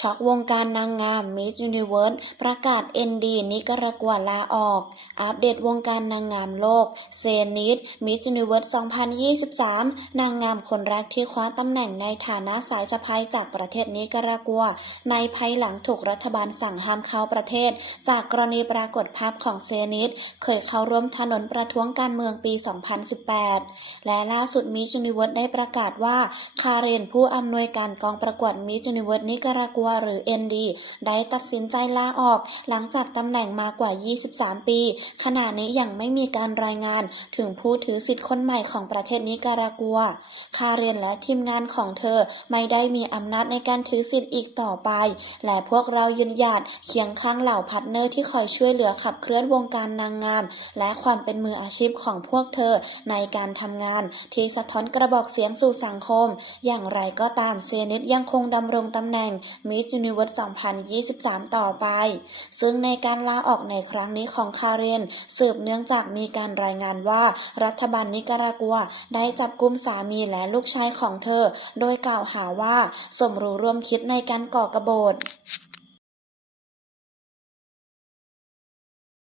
ช็อกวงการนางงามมิส s u นิเวิร์สประกาศ ND นิการากวลาออก อัปเดตวงการนางงามโลก เซนิสมิส s u นิเวิร์ส2023 นางงามคนแรกที่คว้าตำแหน่งในฐานะสายสะพายจากประเทศนิการากัว ในภายหลังถูกรัฐบาลสั่งห้ามเข้าประเทศ จากกรณีปรากฏภาพของเซนิสเคยเข้าร่วมถนนประท้วงการเมืองปี 2018 และล่าสุดมิส s u นิเวิร์สได้ประกาศว่าคาเรนผู้อำนวยการกองประกวดมิส s u นิเวิร์สนิการากัวหรือ ND ได้ตัดสินใจลาออก หลังจากตำแหน่งมากว่า 23 ปี ขณะนี้ยังไม่มีการรายงานถึงผู้ถือสิทธิ์คนใหม่ของประเทศนิการากัว คาเรียนและทีมงานของเธอไม่ได้มีอำนาจในการถือสิทธิ์อีกต่อไป และพวกเรายืนหยัดเคียงข้างเหล่าพาร์ทเนอร์ที่คอยช่วยเหลือขับเคลื่อนวงการนางงาม และความเป็นมืออาชีพของพวกเธอในการทำงาน ที่สะท้อนกระบอกเสียงสู่สังคม อย่างไรก็ตามเซนิตยังคงดำรงตำแหน่งิสยูนิเวิร์ส2023 ต่อไป ซึ่งในการลาออกในครั้งนี้ของคาเรนสืบเนื่องจากมีการรายงานว่ารัฐบาลนิการากัว ได้จับกุมสามีและลูกชายของเธอ โดยกล่าวหาว่าสมรู้ร่วมคิดในการก่อกบฏ